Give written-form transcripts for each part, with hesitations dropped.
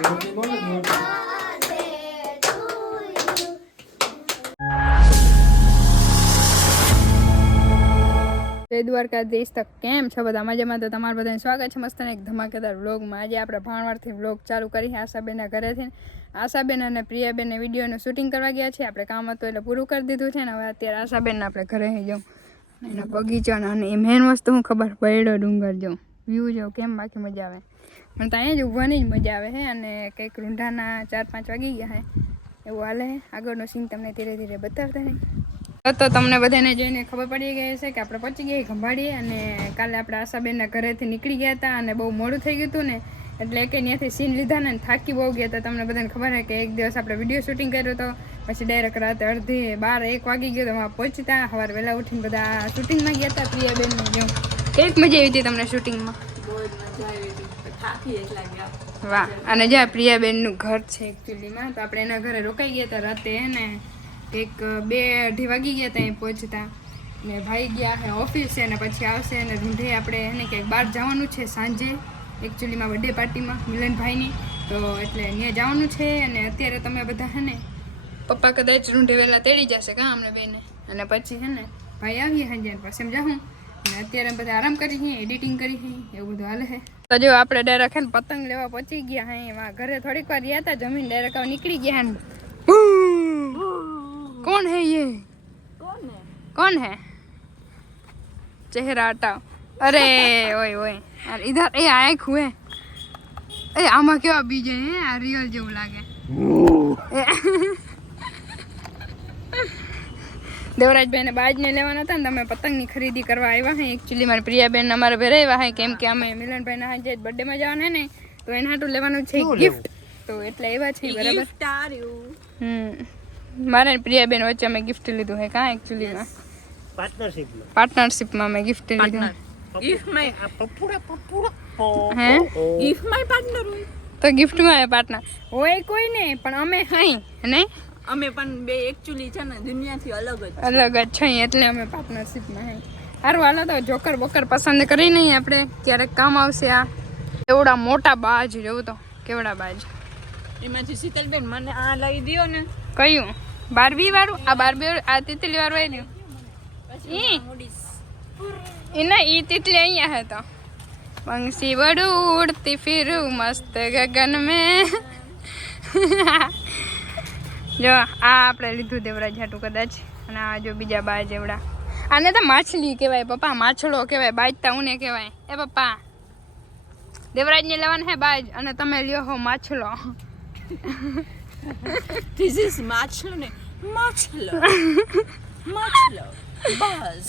જય દ્વારકાધીશ. તો કેમ છો બધા? મજામાં? તો તમારું બધાને સ્વાગત છે મસ્ત એક ધમાકેદાર વ્લોગમાં. આજે આપણે ભાણવારથી વ્લોગ ચાલુ કરી આશાબેનના ઘરેથી. આશાબેન અને પ્રિયાબેનને વિડીયોનું શૂટિંગ કરવા ગયા છે. આપણે કામ હતું એટલે પૂરું કરી દીધું છે ને હવે અત્યારે આશાબેનને આપણે ઘરે જાઉં એનો બગીચો અને એ મેન વસ્તુ હું ખબર પડ્યો ડુંગર જાઉં વ્યૂ જાઉં કેમ બાકી મજા આવે પણ ત્યાં જ ઊભવાની જ મજા આવે છે. અને કંઈક રૂંઢાના 4-5 વાગી ગયા છે એવું હાલે. આગળનો સીન તમને ધીરે ધીરે બતાવતા નહીં તો તમને બધાને જોઈને ખબર પડી ગઈ છે કે આપણે પહોંચી ગયા ખંભાળીએ. અને કાલે આપણે આશાબેનના ઘરેથી નીકળી ગયા હતા અને બહુ મોડું થઈ ગયું હતું ને એટલે કે ત્યાંથી સીન લીધા ને થાકી બહુ ગયા હતા. તમને બધાને ખબર છે કે એક દિવસ આપણે વિડીયો શૂટિંગ કર્યો હતો પછી ડાયરેક્ટ રાતે અડધી 12-1 વાગી ગયો તો વहाँ પહોંચતા. સવારે વહેલા ઉઠીને બધા શૂટિંગમાં ગયા હતા પ્રિયાબેનને જેવું. કેવી મજા આવી હતી તમને શૂટિંગમાં? બહુ જ મજા આવી હતી. થાકી એટલા ગયા. વાહ. અને જ્યાં પ્રિયાબેનનું ઘર છે એકચ્યુઅલીમાં તો આપણે એના ઘરે રોકાઈ ગયા હતા રાતે ને એક 2-2:30 વાગી ગયા ત્યાં પહોંચતા ને ભાઈ ગયા હે ઓફિસે ને પછી આવશે અને રૂંઢે આપણે એને ક્યાંક બહાર જવાનું છે સાંજે એકચ્યુઅલીમાં બર્થડે પાર્ટીમાં મિલનભાઈની તો એટલે ત્યાં જવાનું છે. અને અત્યારે તમે બધા હે ને પપ્પા કદાચ રૂંઢે વહેલા તેડી જશે કાં અમને બેને અને પછી હે ને ભાઈ આવીએ સાંજે પછી એમ જાઉં અને અત્યારે બધા આરામ કરી છીએ એડિટિંગ કરી છીએ એવું બધું હાલે છે. તો જો આપણે ડાયરેક્ટ હે ને પતંગ લેવા પહોંચી ગયા હે એમાં ઘરે થોડીક વાર રહ્યા હતા જમીન ડાયરેક્ટ નીકળી ગયા ને. कौन है ये? कौन है? चेहरा हटाओ. अरे ओए ओए यार इधर ए आँख हुए ए आमा केवा बीजे હે આ રિયલ જેવું લાગે. દેવરાજભાઈને બાજને લેવાના હતા ને તમે પતંગની ખરીદી કરવા આવ્યા હે. એકચ્યુઅલી મારી પ્રિયાબેન અમારે ઘરે આવ્યા હે કેમ કે અમે મિલનભાઈના હાજે બર્થડેમાં જવાના હે ને તો એના હાટું લેવાનું છે ગિફ્ટ તો એટલે આવ્યા છે બરાબર. મારે પ્રિયાબેન વચ્ચે અમે ગિફ્ટ લીધું હે કાં એકચ્યુઅલીમાં પાર્ટનરશિપમાં મેં ગિફ્ટ લીધું હે તો ગિફ્ટમાં પાર્ટનર હોય કોઈ નહીં પણ અમે હાઈ નહીં અમે પણ બે એકચ્યુઅલી છે ને દુનિયાથી અલગ જ છે એટલે અમે પાર્ટનરશિપમાં હે. સારું હાલો તો જોકર બોકર પસંદ કરી નહીં આપણે ક્યારેક કામ આવશે. આ એવડા મોટા બાજ જોવું તો કેવડા બાજ એમાંથી શીતલબેન મને આ લઈ દો ને. કયું? બારબી વાળું? આ બારબી આ તિતલી વાળું આવ્યું એના ઈ તિતલી અહીંયા હે તો પંક્ષી વડું ઉડતી ફિરું મસ્ત ગગન મેં. જો આ આપણે લીધું દેવરાજ હાટું કદાચ અને આ જો બીજા બાજ એવડા. આને તો માછલી કહેવાય પપ્પા, માછલો કહેવાય, બાજતા ઉને કહેવાય. એ પપ્પા દેવરાજને લેવાનું હે બાજ અને તમે લ્યો હો માછલો. This is માછલો ને માછલો માછલો બસ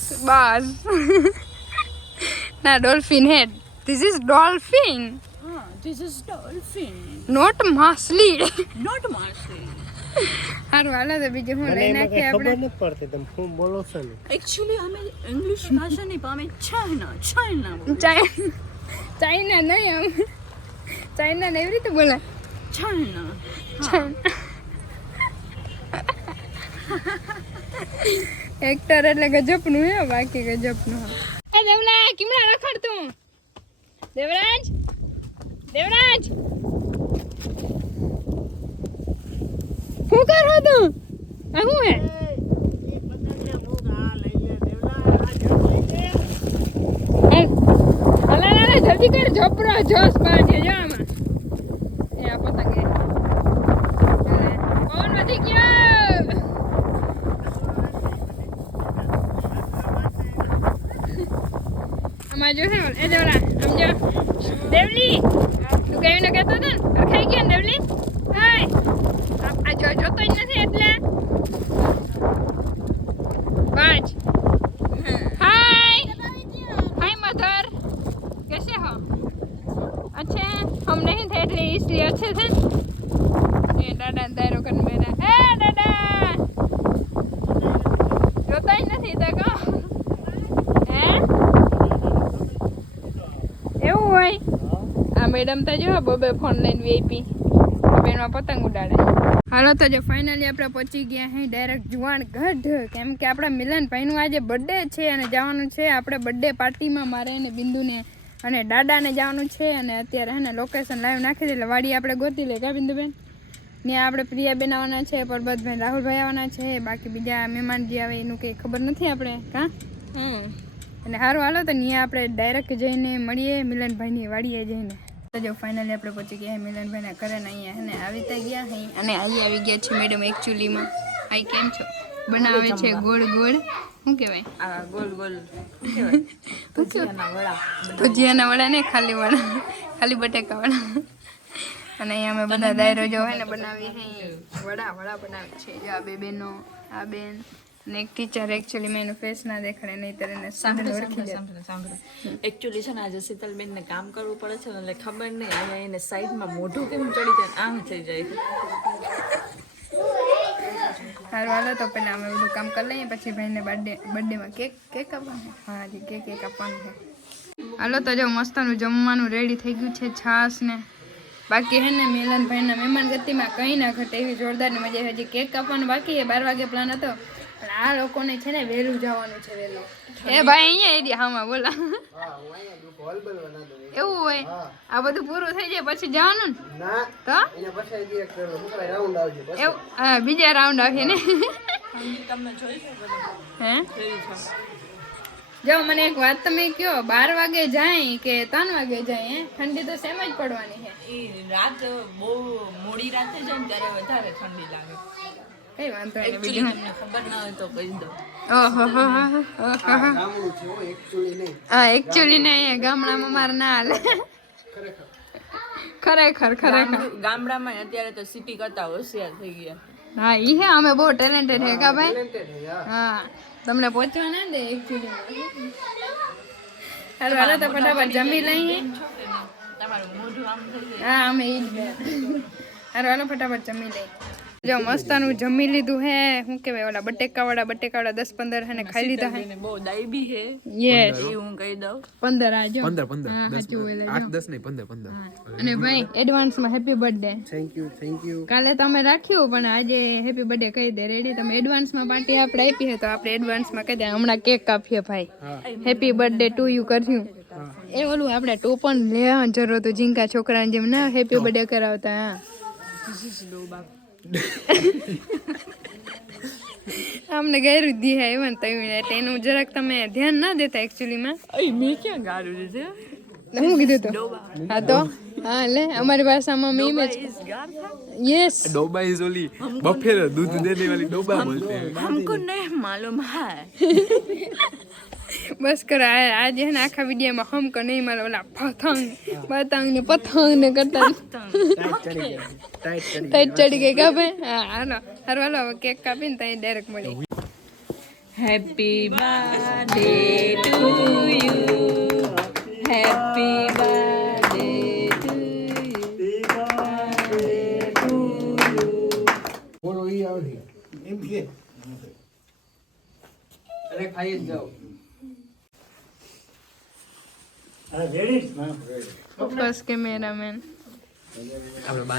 ના dolphin head. This is dolphin. This is dolphin. Not માછલી. Not માછલી. હારું હાલો તો બીજું હું લઈ નાખીએ આપણે. ખબર નથી પડતી તમે શું બોલો છો ને. Actually અમે ઇંગ્લિશ ભાષા નહીં પણ અમે ચાઇના ચાઇના નહીં આમ ચાઇના ને એવી રીતે બોલે ચાઇના એક્ટર એટલે ગજબનું હે બાકી ગજબનું. એ દેવલા કિમડા રખડ તું. દેવરાજ શું કરો તું? આ શું હે? અલા જલ્દી કર જોપરો જોશ પાડજે જો આમાં. એ આ પતંગ પવન વધી ગયો. આમાં જો છે એ દેવલા સમજો દેવલી તું કઈ ન કહેતો હતો ને ખાઈ ગયો ને દેવલી. હાય આ જોતો જ નથી એટલે પાંચ. हाय मदर कैसे हो? अच्छे हम नहीं थे इसलिए अच्छे थे. ये दादा दायरो कर मेरा ए दादा જોતા જ નથી તો કો હે એવું હોય. આ મેડમ તો જો બબે ફોન લઈને વીઆઈપી બેનમાં પતંગ ઉડાડે. હાલો તો જો ફાઇનલી આપણે પહોંચી ગયા હે ડાયરેક્ટ જુવાનગઢ કેમ કે આપણા મિલનભાઈનું આજે બર્થડે છે અને જવાનું છે આપણે બર્થડે પાર્ટીમાં. મારે અને બિંદુને અને દાદાને જવાનું છે. અને અત્યારે હે ને લોકેશન લાઈવ નાખી દે એટલે વાડી આપણે ગોતી લે કા બિંદુબેન. ત્યાં આપણે પ્રિયાબેન આવવાના છે, પરબતભાઈ રાહુલભાઈ આવવાના છે, બાકી બીજા મહેમાન જે આવે એનું કંઈ ખબર નથી આપણે કાં. અને સારું હાલો તો ત્યાં આપણે ડાયરેક્ટ જઈને મળીએ મિલનભાઈની વાડીએ જઈને. તો જો ફાઇનલી આપણે પહોંચી ગયા મિલનભાઈના ઘરે ને અહીંયા હે ને આવી તો ગયા હે અને આવી ગયા છે મેડમ એકચ્યુઅલીમાં. આઈ કેમ છો? બનાવે છે ગોળ ગોળ શું કહેવાય આ ગોલ ગોલ ભજીયાના વડા. ભજીયાના વડા ને ખાલી વડા, ખાલી બટેકા વડા. અને અહીંયા અમે બધા દાયરો જો હોય ને બનાવીએ વડા બનાવે છે. જો આ બે બેનો, આ બેન અને એક ટીચર. એકચ્યુઅલી મેં એનું ફેસ ના દેખાડે નહીં ત્યારે એને ઓળખી જાય. એકચ્યુઅલી છે ને આજે શીતલબેન ને કામ કરવું પડે છે ને એટલે ખબર નહીં અહીંયા એને સાઈડમાં મોઢું કેમ ચડી જાય આમ થઈ જાય. સારું હાલો તો પહેલાં અમે બધું કામ કરી લઈએ પછી ભાઈને બર્થડેમાં કેક આપવાનું. હા જી કેક આપવાનું છે. હાલો તો જો મસ્તનું જમવાનું રેડી થઈ ગયું છે. છાશ ને બાકી હે ને મિલનભાઈના મહેમાન ગતિમાં કંઈ ના ઘટે એવી જોરદારની મજા. હજી કેક કાપવાનું બાકી છે. 12 વાગે પ્લાન હતો પણ આ લોકોને છે ને વહેલું જવાનું છે. વહેલું એ ભાઈ અહીંયા એડી હામાં બોલા એવું હોય. આ બધું પૂરું થઈ જાય પછી જવાનું ને તો એવું. હા બીજા રાઉન્ડ આવશે ને. હે જો મને એક વાત તમે કયો, 12 વાગે જાય કે 3 વાગે જાય? ઠંડી તો સેમ જ પડવાની છે. એ રાત બહુ મોડી રાતે જાય ને ત્યારે વધારે ઠંડી લાગે. કઈ વાંધો નહીં. બીજું તમને ખબર ના હોય તો કહી દો. ઓહો હા એકચ્યુઅલી નહીં ગામડામાં મારે ના હાલે. ખરેખર ગામડામાં અત્યારે તો સિટી કરતા હોશિયાર થઈ ગયા. હા ઈ હે અમે બહુ ટેલેન્ટેડ હે કા ભાઈ. હા તમને પહોંચવા ના દે એકચ્યુઅલી. હાલો તો ફટાફટ જમી લઈએ. તમારું મોઢું આમ થઈ જાય. હા અમે ઈ જ હાલો ફટાફટ જમી લઈએ. જો મસ્તાનું જમી લીધું હે. શું કહેવાય ઓલા બટેકાવાળા 10-15 હે ને ખાઈ લીધા હે. બહુ ડાયબી હે. યસ એ હું કહી દઉં 15 આજો 15 8-10 નહીં 15. અને ભાઈ એડવાન્સમાં હેપી બર્થડે. Thank you. કાલે તમે રાખ્યું પણ આજે હેપી બર્થડે કહી દે. રેડી? તમે એડવાન્સમાં પાર્ટી આપણે આપી છે તો આપણે એડવાન્સમાં કહી દે. હમણાં કેક કાપીએ ભાઈ. હેપી બર્થડે ટુ યુ કર્યું. એ ઓલું આપણે ટોપન લેવા જરૂર હતું ઝીંકા છોકરાને જેમ ના હેપી બર્થડે કરાવતા. હા અમને ગાયરું દી હે એવન એનું જરાક તમે ધ્યાન ના દેતા એકચ્યુઅલીમાં. મેં ક્યાં ગાળું દીધું? શું કીધું તો? હા તો હા લે અમારી ભાષામાં મીમ જ. Yes Doba is Oli buffalo दूध देने वाली डोबा बोलते हैं. हमको नहीं मालूम है. बस करो आज है ना आखा वीडियो में हमको नहीं मालूम वाला पतंग ने करता टाइट चढ़ गई का भाई. हां हर वाला केक कापीने तई डायरेक्ट मળી. Happy birthday to you. Happy birthday to you. બોલો ઈ આવડી એમ કે અરે ખાઈ જ જાઓ. फोकस कैमरामैन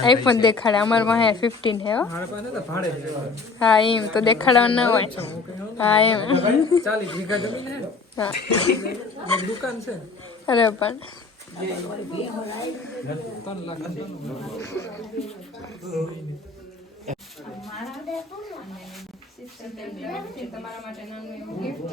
आईफोन देखाड़े हमारे वहाँ 15 है. हाँ एम तो देखाड़ा ना हो. हाँ एम 40 वीघा जमीन है. हाँ एक दुकान से. अरे पण 3 लाख. તમારા માટે નાનું એવું ગિફ્ટ.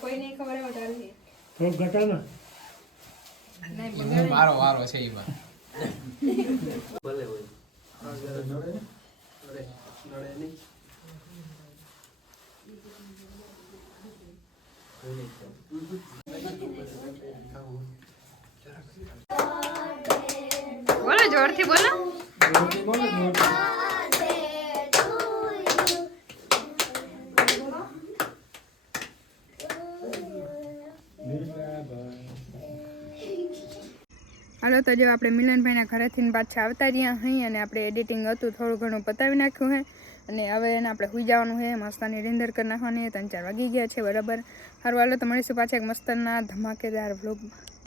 કોઈ નહીં ખબર એવો ડાલી મારો વારો છે ઈ માં. ભલે હોય નડે નહીં. બોલો જોરથી બોલો. હાલો તો જો આપણે મિલનભાઈના ઘરેથી પાછા આવતા રહ્યા અહીં અને આપણે એડિટિંગ હતું થોડું ઘણું પતાવી નાખ્યું હે. અને હવે એને આપણે સુઈ જવાનું છે, મસ્તાની રીંદર કરી નાખવાની છે. 3-4 વાગી ગયા છે બરાબર. સારું હાલો તો મળીશું પાછા એક મસ્તના ધમાકેદાર વ્લોગમાં.